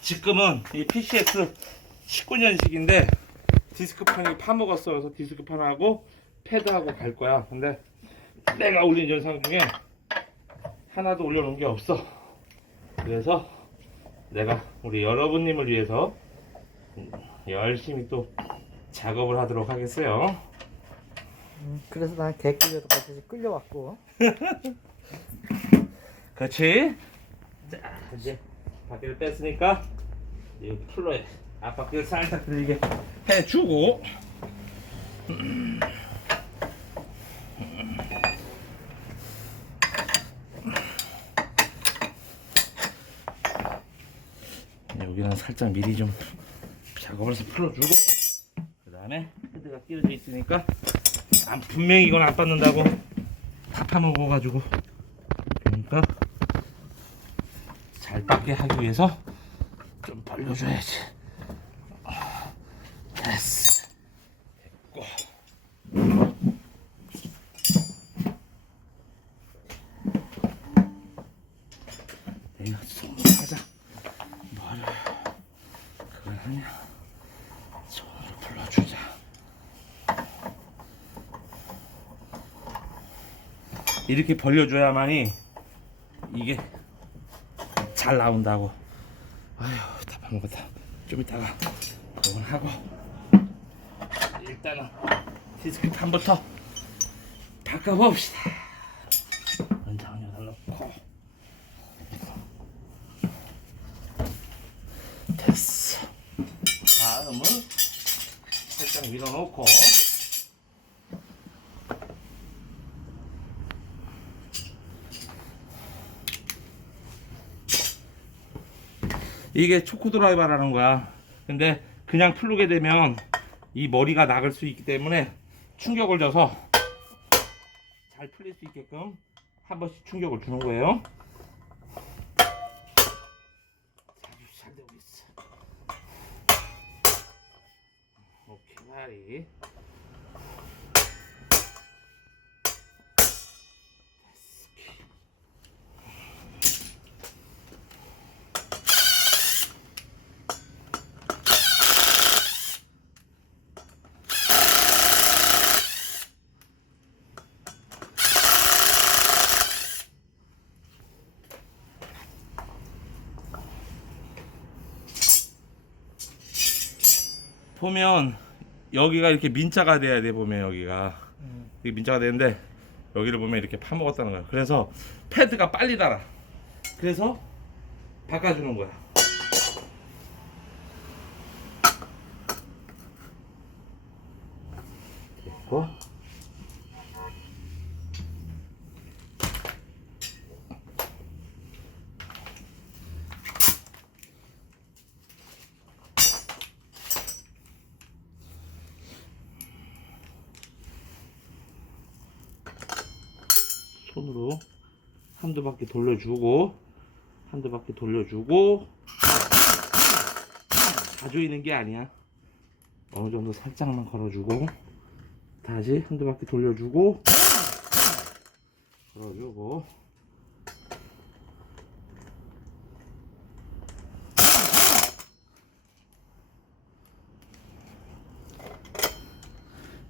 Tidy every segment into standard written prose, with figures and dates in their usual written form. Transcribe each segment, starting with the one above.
지금은 이 PCX 19년식인데 디스크판이 파먹었어. 그래서 디스크판하고 패드하고 갈 거야. 근데 내가 올린 영상 중에 하나도 올려놓은 게 없어. 그래서 내가 우리 여러분님을 위해서 열심히 또 작업을 하도록 하겠어요. 그래서 난 개끌려도 같이 끌려왔고. 그렇지. 자, 이제 바퀴를 뺐으니까 이 풀러에 앞바퀴를 살짝 들리게 해주고, 여기는 살짝 미리 좀 작업을 해서 풀어주고, 그 다음에 헤드가 끼워져 있으니까 분명히 이건 안 빠는다고 다 파먹어가지고, 그러니까 잘 빠게 하기 위해서 좀 벌려줘야지. 됐어. 됐고. 내가 손으로 하자. 뭐를 그걸 하냐. 손으로 불러주자. 이렇게 벌려줘야만이 이게 잘 나온다고. 아휴, 다 파먹었다. 좀 이따가 그걸 하고, 일단은 디스크판부터 바꿔봅시다. 원장을 여기다 넣고. 됐어. 다음은 살짝 밀어놓고, 이게 초코 드라이버라는 거야. 근데 그냥 풀게 되면 이 머리가 나갈 수 있기 때문에 충격을 줘서 잘 풀릴 수 있게끔 한 번씩 충격을 주는 거예요. 잘 되고 있어. 오케이, 마리. 보면 여기가 이렇게 민자가 돼야 돼. 보면 여기가 이게 민자가 되는데 여기를 보면 이렇게 파먹었다는 거야. 그래서 패드가 빨리 달아. 그래서 바꿔주는 거야. 됐고, 손으로 한두 바퀴 돌려주고, 한두 바퀴 돌려주고, 다 조이는 게 아니야. 어느 정도 살짝만 걸어주고, 다시 한두 바퀴 돌려주고, 걸어주고.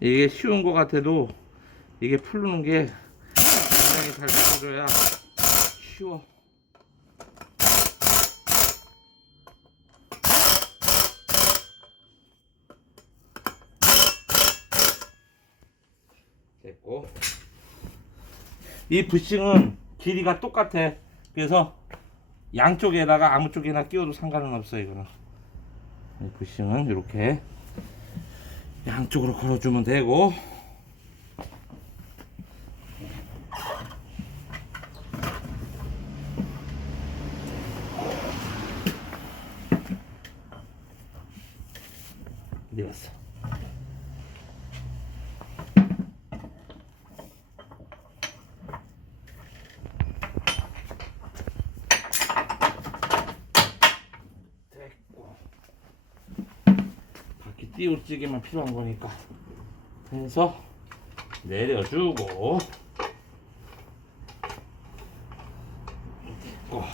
이게 쉬운 것 같아도 이게 풀르는 게 굉장히 잘 풀어줘야 쉬워. 됐고, 이 부싱은 길이가 똑같아. 그래서 양쪽에다가 아무 쪽에나 끼워도 상관은 없어. 이거는 이 부싱은 이렇게 양쪽으로 걸어주면 되고, 어디 갔어? 됐고, 바퀴 띄우찌개만 필요한 거니까 해서 내려주고, 됐고,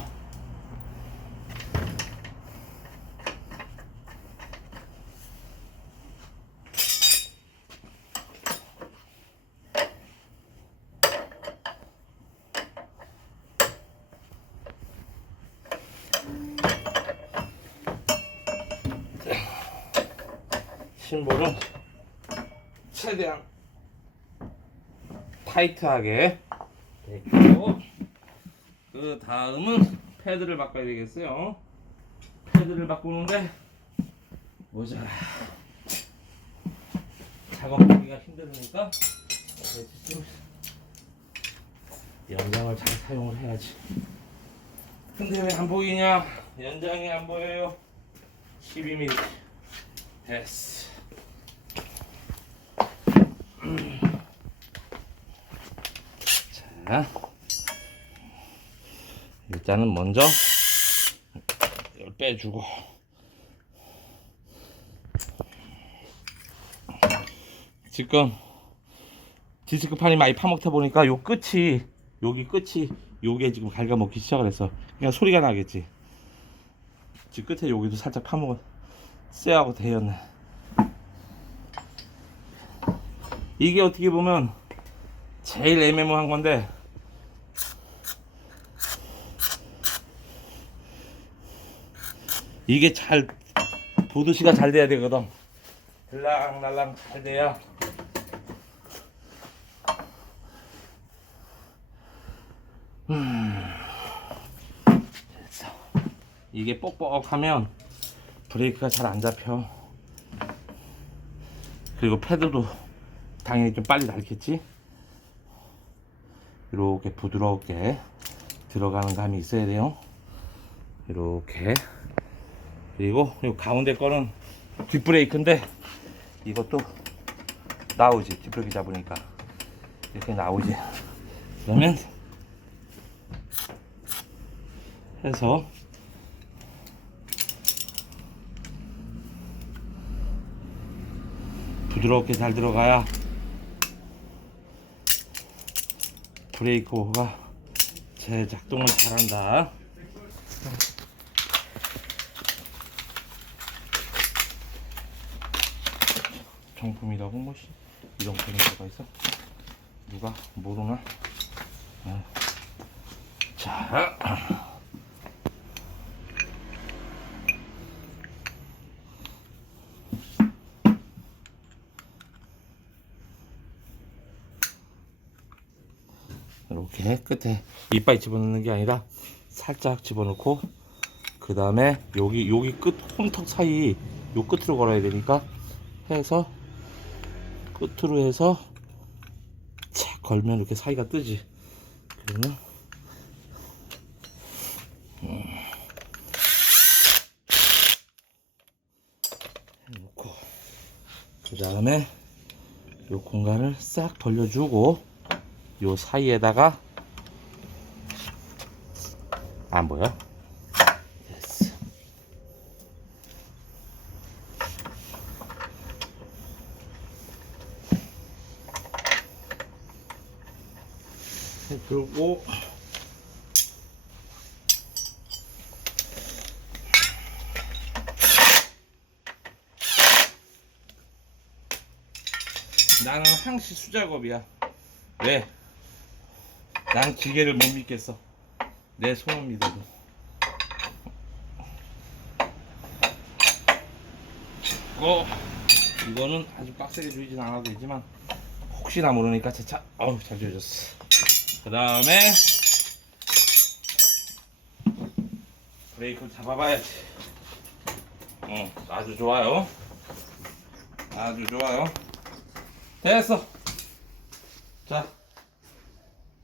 심볼은 최대한 타이트하게 대고, 그 다음은 패드를 바꿔야 되겠어요. 패드를 바꾸는데 보자, 작업하기가 힘들으니까 연장을 잘 사용을 해야지. 근데 왜 안 보이냐? 연장이 안 보여요. 12mm 됐어. 자, 일단은 먼저 이걸 빼주고, 지금 디스크판이 많이 파먹다 보니까 요 끝이, 여기 끝이 요게 지금 갉아먹기 시작을 했어. 그냥 소리가 나겠지. 지금 끝에 여기도 살짝 파먹은 쎄하고 되었네. 이게 어떻게 보면 제일 애매모한 건데, 이게 잘 보드시가 잘 돼야 되거든. 들락날락 잘 돼야. 됐어. 이게 뻑뻑하면 브레이크가 잘 안 잡혀. 그리고 패드도 당연히 좀 빨리 닳겠지. 이렇게 부드럽게 들어가는 감이 있어야 돼요. 이렇게. 그리고 이 가운데 거는 뒷브레이크인데, 이것도 나오지. 뒷브레이크 잡으니까 이렇게 나오지. 그러면 해서 부드럽게 잘 들어가야 브레이크가 제 작동을 잘한다. 정품이라고 뭐 이런 거가 있어? 누가 모르나? 자, 이렇게 끝에 이빨 집어넣는 게 아니라 살짝 집어넣고, 그 다음에 여기 끝 홈턱 사이 요 끝으로 걸어야 되니까 해서 끝으로 해서 착 걸면 이렇게 사이가 뜨지. 그러면 해놓고, 그 다음에 요 공간을 싹 벌려주고, 요 사이에다가, 안 보여? 됐어. 해주고, 나는 항시 수작업이야. 왜? 난 기계를 못 믿겠어. 내 손을 믿어도. 이거는 아주 빡세게 조이진 않아도 되지만 혹시나 모르니까 차차. 어우, 잘 조여졌어. 그 다음에 브레이크를 잡아봐야지. 아주 좋아요. 아주 좋아요. 됐어. 자,